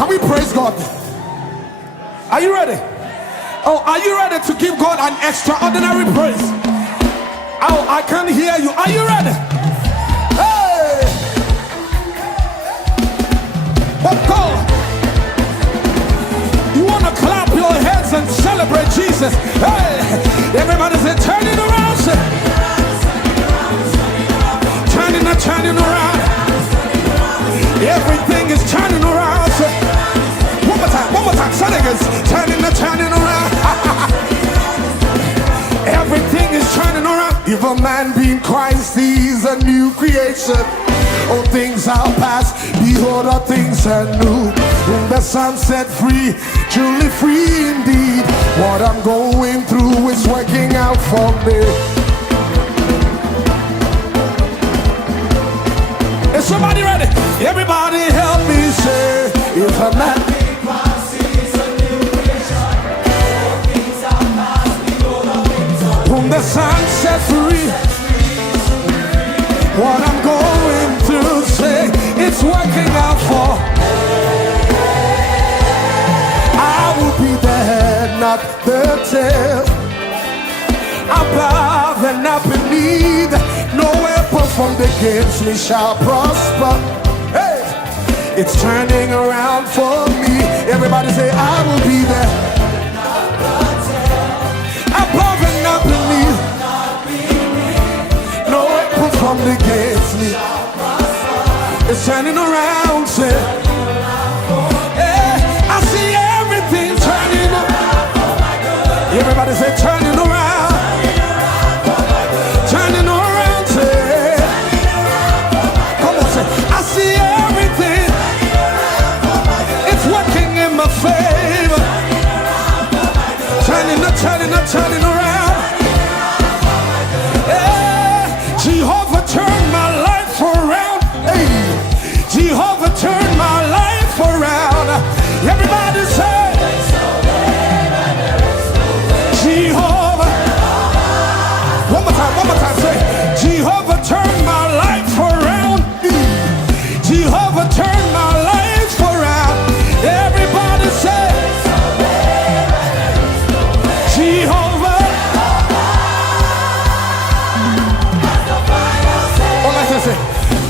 Can we praise God? Are you ready? Oh, are you ready to give God an extraordinary praise? Oh, I can hear you. Are you ready? Hey! Oh, God. You want to clap your hands and celebrate Jesus? Hey! Everybody say, turn it around. Say, turning around. Everything is turning around. Say, one more time. Say it again. Turning around. Everything is turning around. If a man be in Christ, he's a new creation. All things are past, behold, all things are new. Whom the Son set free, truly free indeed. What I'm going through is working out for me. Is somebody ready? Everybody help me say, if a man be in Christ, he's a new creation. All things are past, behold, all things are new. Whom the Son set free. What I'm going through, say, it's working out for. I will be the head, not the tail. Above and not beneath. No weapon formed against me shall prosper. Hey, it's turning around for me. Everybody say, I will be the head, not the tail. Above and not beneath. From the gates, it's turning around, say, hey, I see everything turning around. Everybody say, turning around, say, come on, say, I see everything, it's working in my favor, turning around. Jehovah turned my life around. Hey, Jehovah turned my life around. Everybody say, Jehovah. One more time, say, Jehovah turned my life around. Jehovah turned my life around. Everybody say, Jehovah.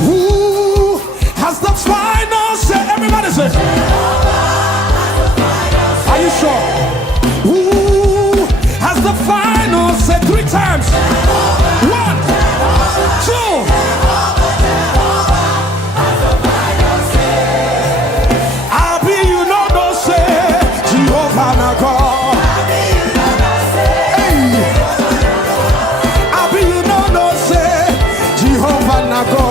Who has the final say? Everybody say, are you sure? Who has the final say? 3 times. 1, 2. I'll be you know no say Jehovah na God. Hey, I'll be you know no say Jehovah na God.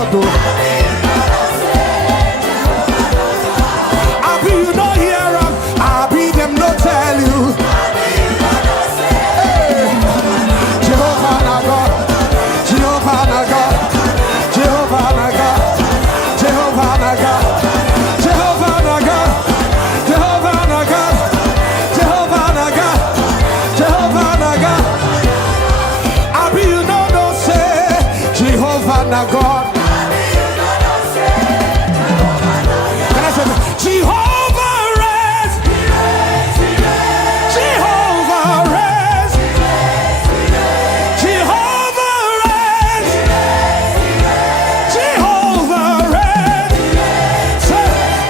I'll be you no hear them, I'll be them no tell you. Hey, Jehovah na God, Jehovah na God, Jehovah na God, Jehovah na God, Jehovah na God, Jehovah na God, Jehovah na God, Jehovah na God. I'll be you no say Jehovah na God. Jehovah reigns, Jehovah reigns, Jehovah reigns, Jehovah reigns. Say,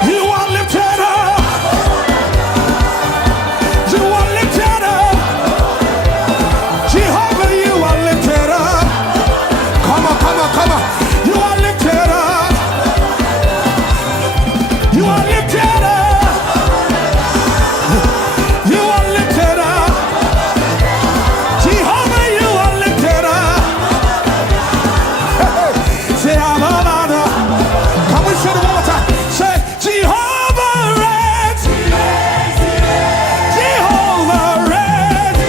you are lifted up, you are lifted up, Jehovah, you are lifted up. Come on, you are lifted up. You are lifted up. You are lifted up. Jehovah, you are lifted up. Hey, say, Abba. Can we say it one more time? Say, Jehovah reigns. Jehovah reigns.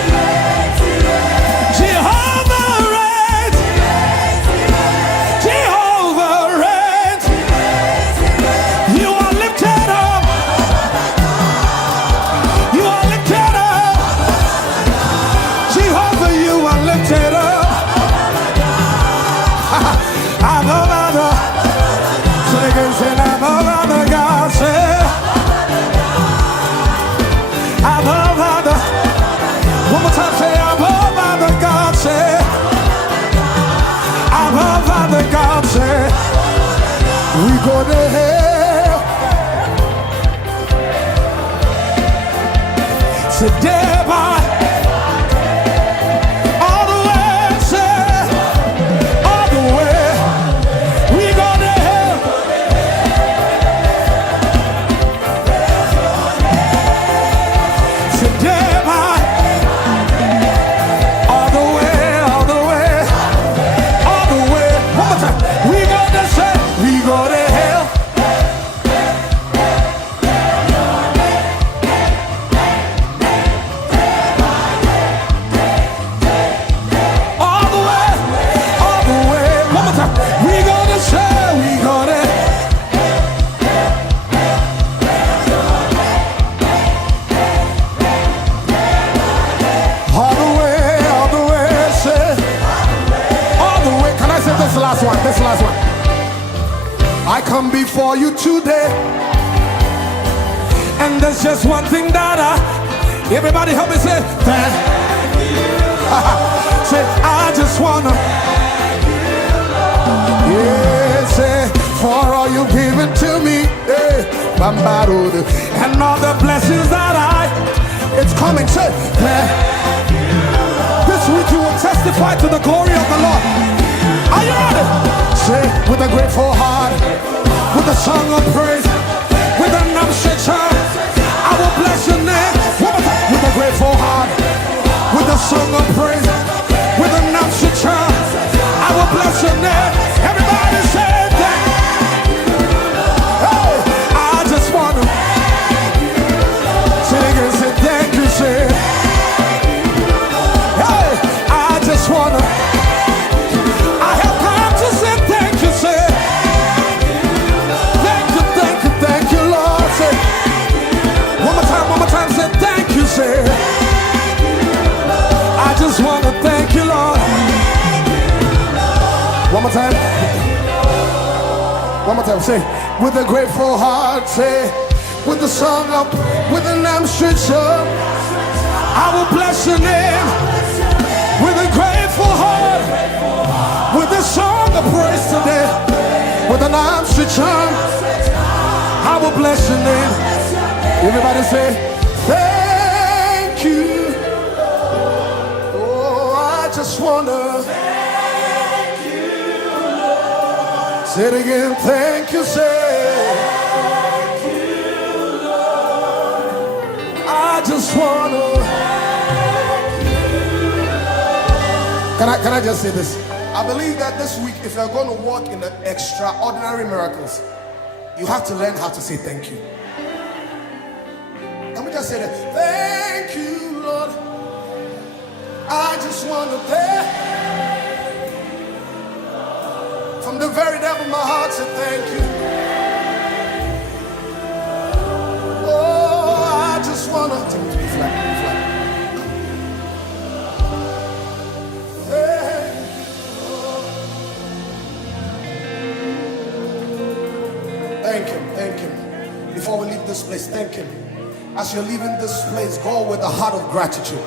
Jehovah reigns. Jehovah reigns. You are lifted up. Today by all the way, say, all the way, we gonna hell. Today by all the way, all the way, all the way. One more time. We gonna say, we go to hell. This last one. I come before you today, and there's just one thing that everybody help me say, thank you. Say, I just wanna thank you, yeah, say, for all you've given to me, and all the blessings that it's coming. Say, thank you. This week you will testify to the glory of the Lord. Are you ready? Say, with a grateful heart, with a song of praise, with an upstretched arm, I will bless your name. One more time. With a grateful heart, with a song of praise, with an upstretched arm, I will bless your name. Everybody say that. Hey, I just wanna say it again. Say thank you. Say, hey, I just wanna. Say, I just want to thank you, Lord. One more time. One more time. Say, with a grateful heart. Say, with the song up, with an stretched arm, I will bless your name. With a grateful heart, with a song of praise today, with an stretched arm, I will bless your name. Everybody say, thank you. Oh, I just wanna thank you, Lord. Say it again, thank you, say thank you, Lord. I just wanna thank you, Lord. Can I just say this? I believe that this week, if you're going to walk in the extraordinary miracles, you have to learn how to say thank you. Let me just say that. Thank you, Lord. I just want to thank you. From the very depth of my heart, say thank you. Oh, I just want to take it to be flat, Thank him, thank him. Before we leave this place, thank him. As you're leaving this place, go with a heart of gratitude.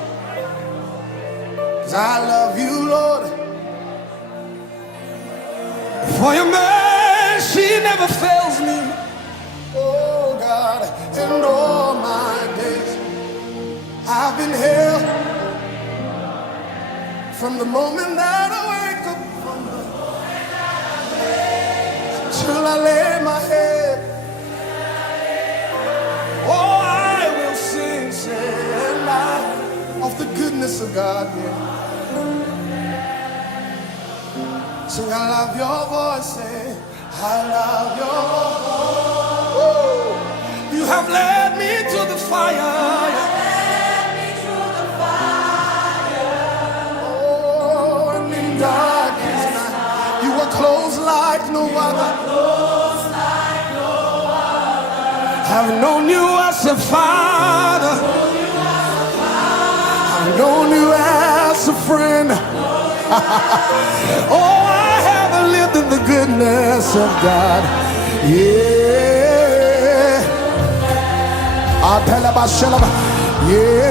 Because I love you, Lord. For your mercy never fails me. Oh God, and all my days I've been held. From the moment that I wake up, till I lay my head. Oh, of the goodness of God, yeah. Sing, I love your voice, say, I love your voice. You have led me to the fire. Oh, and in darkest night, you were close like no other. I've known you as a father. I've known you as a friend. Oh, I have lived in the goodness of God. Yeah. I'll tell about Shalom. Yeah.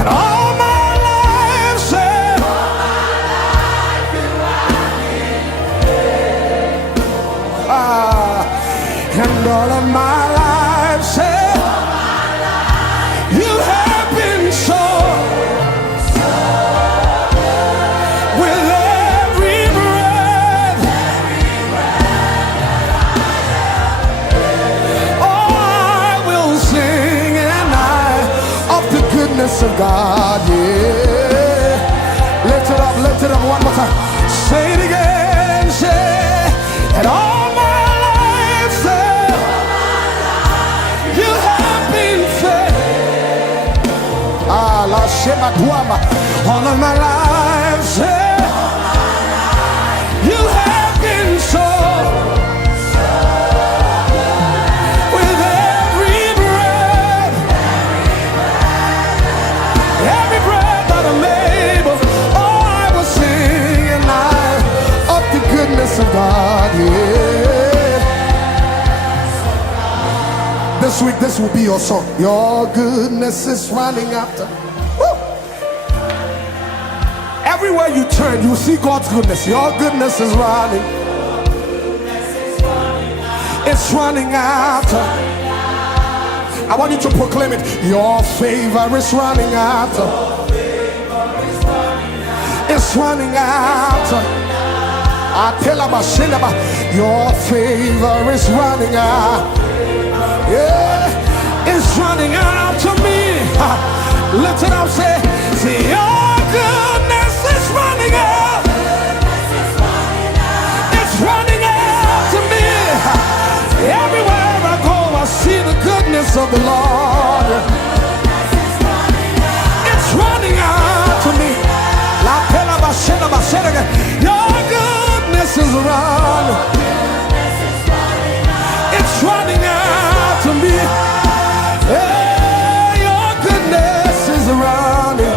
And all my life, say, and all of my life, say, goodness of God, yeah. Lift it up one more time. Say it again, say, and all my life, say, you have been faithful. Ah, la shema tuama. All of my life, say, you have been so. Of God, yeah. This week, this will be your song. Your goodness is running after. Woo! Everywhere you turn, you see God's goodness. Your goodness is running. It's running after. I want you to proclaim it. Your favor is running after. It's running after. I tell about your favor is running out. Yeah, it's running out to me. Lift it up, say, your goodness is running out. It's running out to me. Everywhere I go, I see the goodness of the Lord. It's running out to me. Your goodness is running. It's running out to me. Yeah, your goodness is running.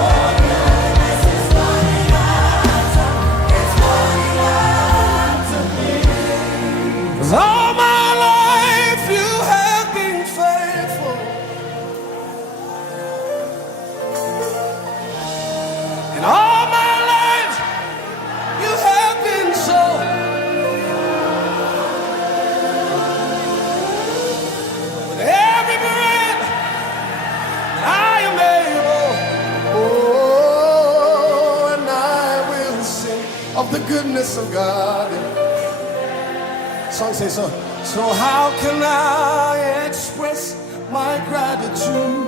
All my life you have been faithful. And all my life you have been so. With every breath I am able, oh, and I will sing of the goodness of God. Song says so. So how can I express my gratitude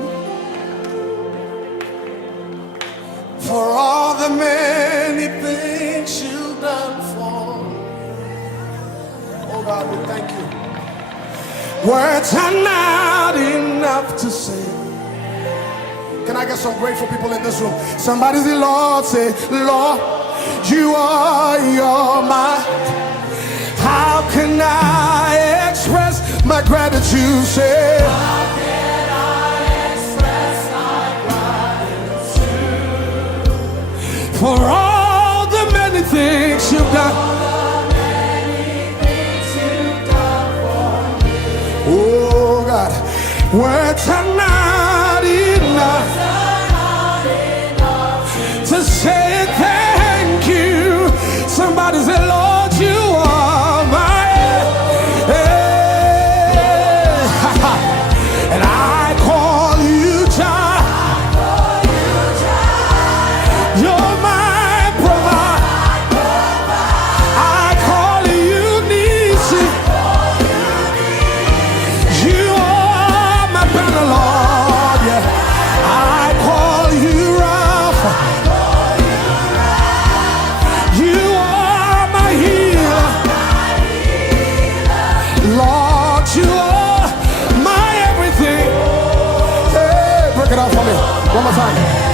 for all the many things you've done for me? Oh God, we thank you. Words are not enough to say. Can I get some grateful people in this room? Somebody say, Lord, say, Lord, you are your might. How can I express my gratitude? Say, how can I express my gratitude for all the many things you've done? Oh God, words are not enough to say thank you. Somebody say, Lord, you are my and I call you child. You're my provider. I call you Nisi. You are my banner, Lord. Yeah. I call you Rapha. You are my healer. Lord, you are my everything. Hey, break it out for me. One more time.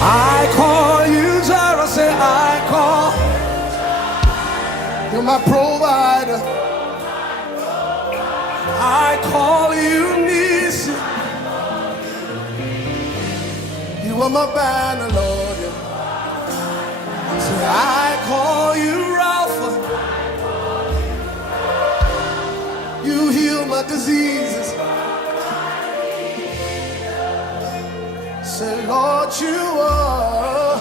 I call you Jireh. Say, I call. You're my provider. I call you Nisi. You are my banner, Lord. Say, I call you Rapha. You heal my diseases. Say, Lord, you are.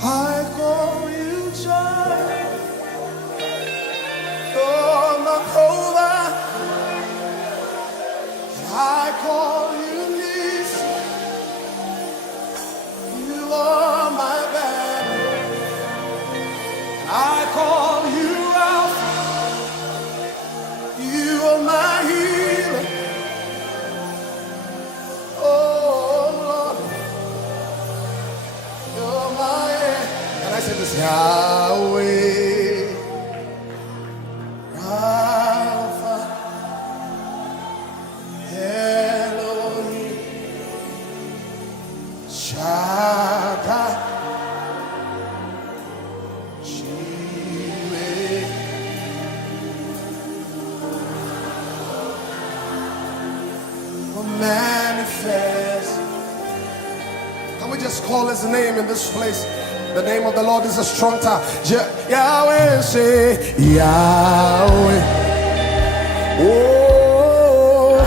I call you child. You're my provider. I call you Nisi. You are my banner. I call you Alpha. call his name in this place. The name of the Lord is a strong tower. Yahweh, say Yahweh. Oh,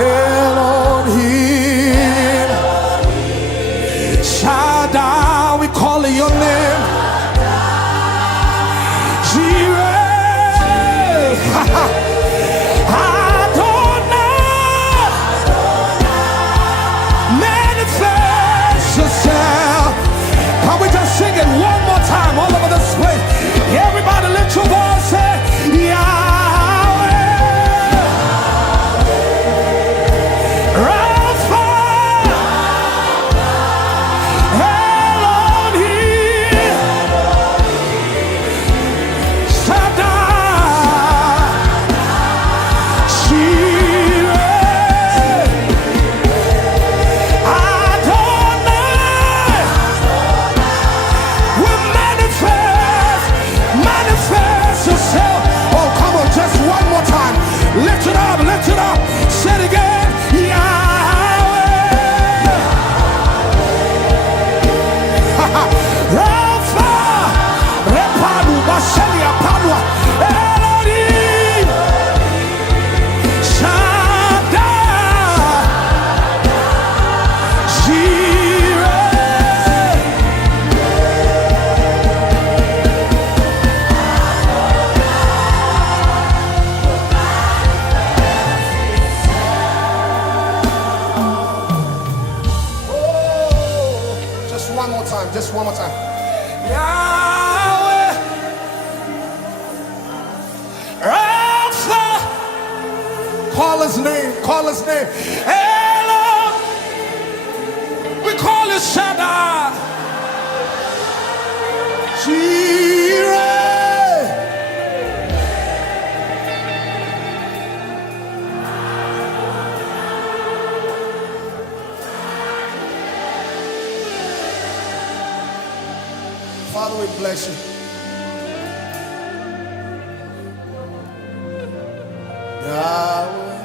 Elohim. Shaddai, we call your name. Jireh. Can we just sing it one more time all over this place? Everybody lift your voice, say Yahweh, Rapha, Elohim, Shaddai, Jireh, Adonai. Manifest yourself. Oh, come on, just one more time. Lift it up, lift it up. Say it again. Yahweh. Rapha. Repadu, Baselia, Padua. Elohim. Shaddai. Jireh. Just one more time. Yahweh, Rapha, call his name, call his name. Elohim, we call it Shaddai. Jireh. Father, we bless you. Yahweh,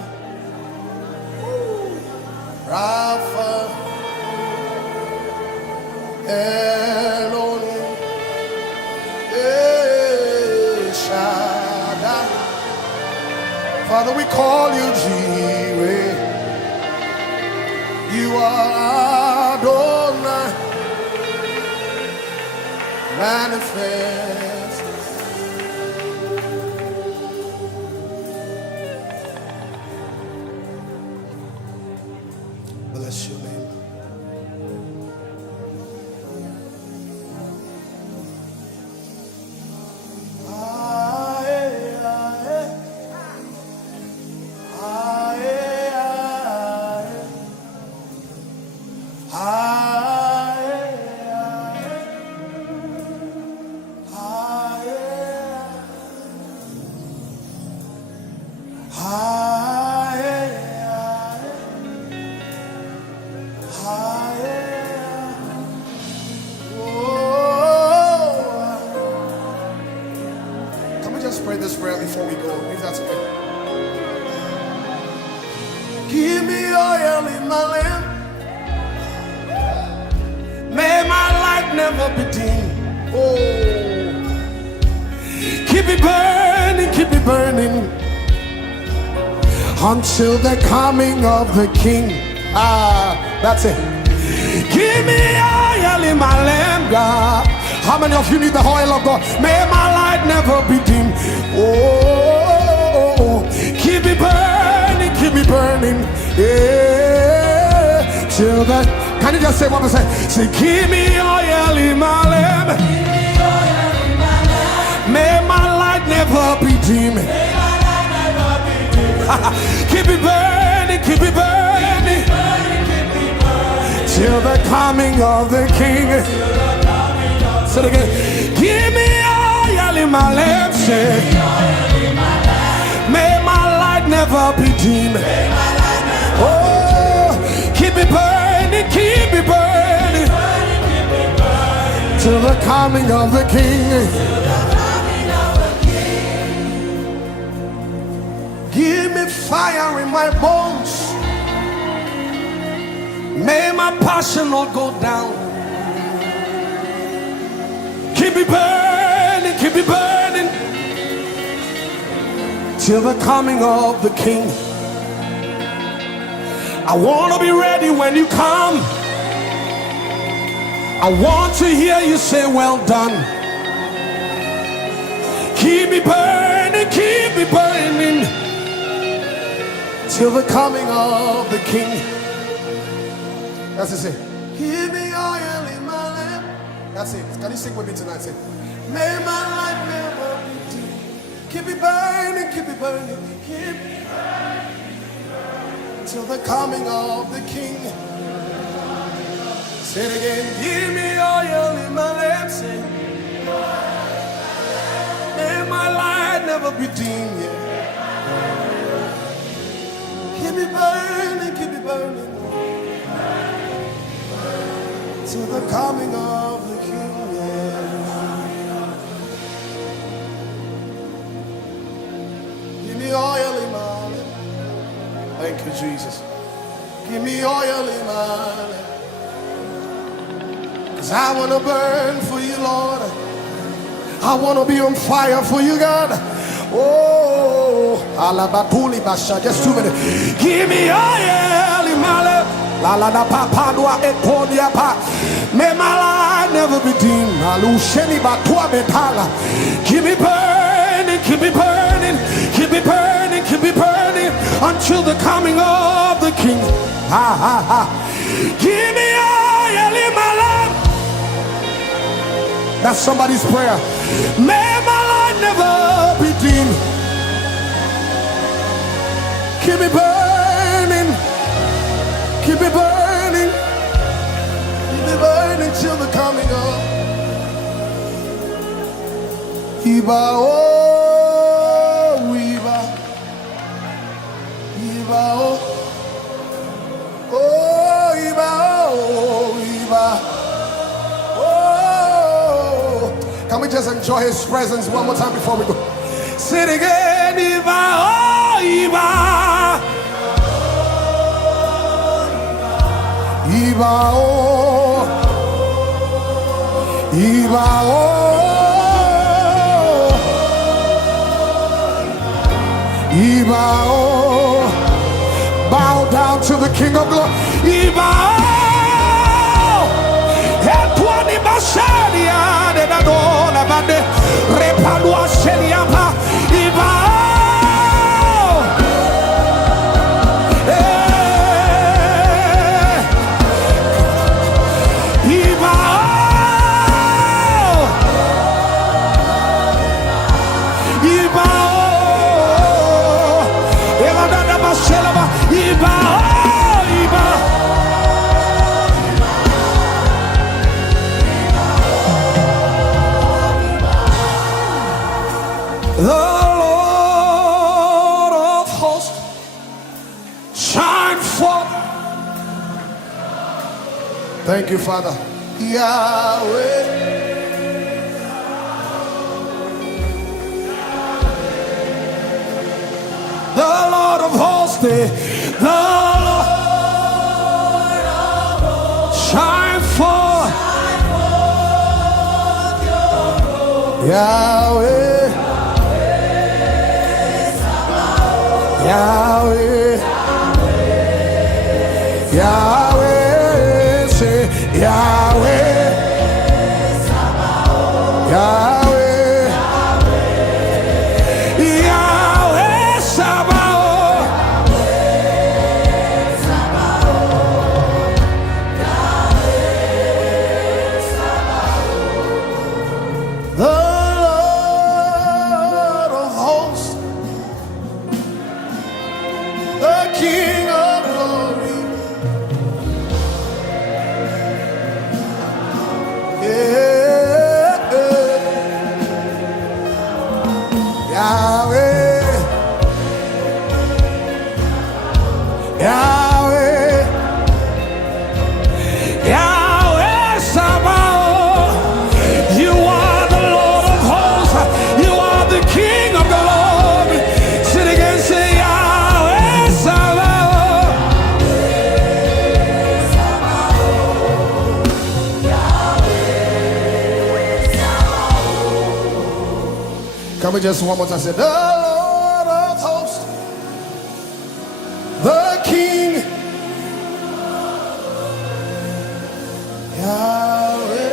Rapha, Elohim, Shaddai. Father, we call you Jireh. You are Adonai. Manifest. Bless your name. Pray this prayer before we go, if that's okay. Give me oil in my lamp. May my light never be dim. Oh, keep it burning until the coming of the King. Ah, that's it. Give me oil in my lamp, God. How many of you need the oil of God? May my light never be dim. Oh, keep me burning, yeah, till that. Can you just say what I say? Say, give me oil in my lamp. May my light never be dim. Keep it burning, till the coming of the King. Say it again. Give me oil in my lamp. Say, may my light never be dim. Oh, keep it burning, till the coming of the King. Give me fire in my bones. May my passion not go down. Keep me burning, keep me burning, till the coming of the King. I want to be ready when you come. I want to hear you say, well done. Keep me burning, till the coming of the King. That's it, say, give me oil in my lamp. That's it. Can you sing with me tonight? Say, may my light never be dim. Keep me burning, keep me burning, keep me burning, till the coming of the King. Say it again. Give me oil in my lamp. Say, may my light never be dim. Yeah. Keep me burning, till the coming of the King. Yeah. Give me oil in my lamp. Thank you, Jesus. Give me oil in my lamp. 'Cause I want to burn for you, Lord. I want to be on fire for you, God. Oh, alabatuli basha. Just 2 minutes. Give me oil in my lamp. La la da papa dua ekodia pa. May my light never be dim. Alusheni batua betala. Keep me burning, keep me burning, keep me burning, keep me burning, until the coming of the King. Ha ha ha. Give me oil in my lamp. That's somebody's prayer. May my light never be dim. Keep me burning, keep me burning, keep me burning till the coming of Iba. Oh, Iba, Iba, oh, oh, Iba, oh, Iba. Can we just enjoy his presence one more time before we go? Say it again. Iba, oh, Iba. Iba, oh. Iba, oh. Iba, oh. Bow down to the King of Glory. Iba, oh. Etwani Basharia. Repalua Sheliapa, Iba, Iba, Iba, Iba, Iba. The Lord of hosts shine forth. Thank you, Father. Yahweh. The Lord of hosts, the Lord of hosts shine forth. Yahweh. Yahweh, Yahweh, say Yahweh, Yahweh, Yahweh, Sabaoth, the Lord of hosts, the King of glory. Yeah, yeah. Can we just one more time say, the Lord of hosts, the King, Yahweh.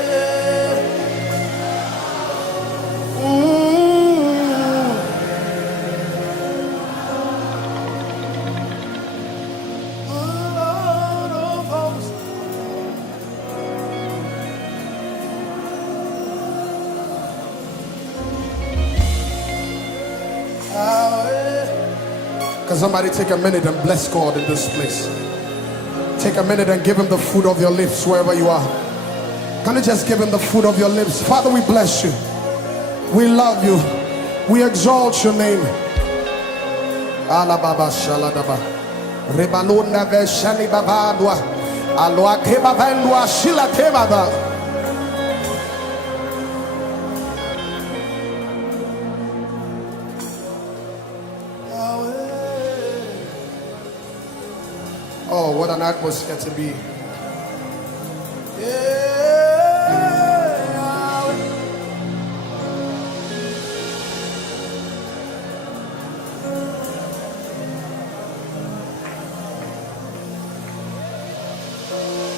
Can somebody take a minute and bless God in this place? Take a minute and give him the fruit of your lips wherever you are. Can you just give him the fruit of your lips? Father, we bless you. We love you. We exalt your name. Alababa shaladaba. Rebalunda veshani babadwa. Alwa keba vandwa shila kebaba. Oh, what an atmosphere to be.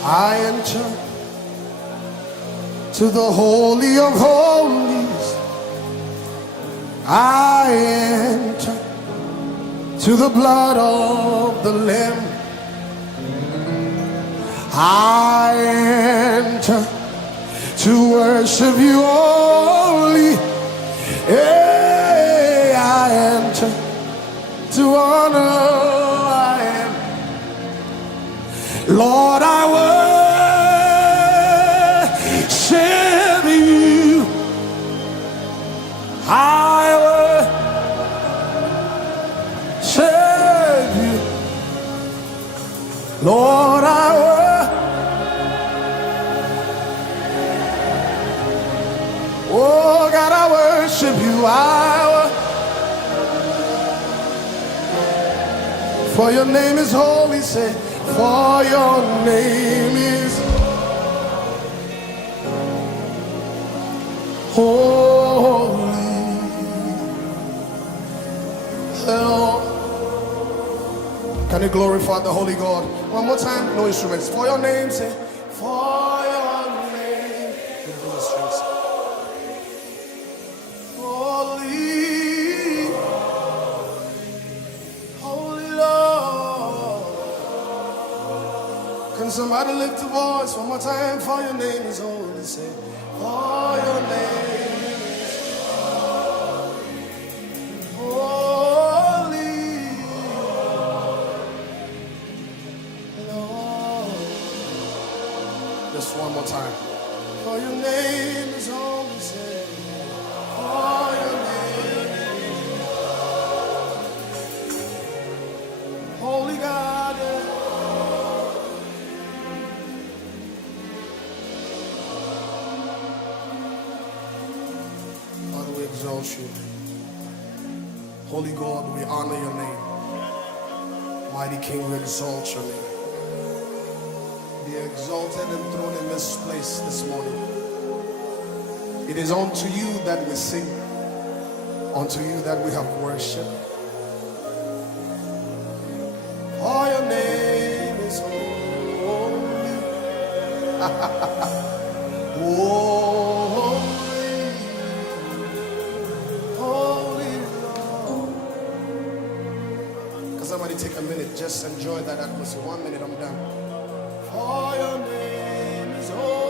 I enter to the Holy of Holies. I enter to the blood of the Lamb. I enter to worship you only. Hey, I enter to honor. I am Lord, I worship you. I worship you. Lord, I worship. Oh God, I worship you. For your name is holy, say, for your name is holy. Hello. Can you glorify the Holy God? One more time, no instruments. For your name, say, for your name. Holy, holy Lord. Can somebody lift a voice one more time? For your name is holy. Say, for your name is holy, Lord. Just one more time. For your name is holy. Say, for your name is holy God. Father, we exalt you. Holy God, we honor your name. Mighty King, we exalt your name. Be exalted and thrown in this place this morning. It is unto you that we sing, unto you that we have worship. For your name is holy. Holy, holy Lord. Can somebody take a minute? Just enjoy that atmosphere. 1 minute, I'm done. For your name is holy.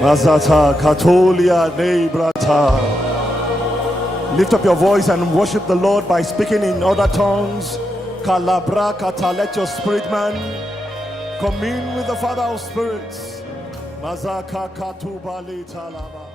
Mazata Katolia Nebrata. Lift up your voice and worship the Lord by speaking in other tongues. Kalabra Kata, let your spirit man commune with the Father of spirits. Mazaka Katubali Talaba.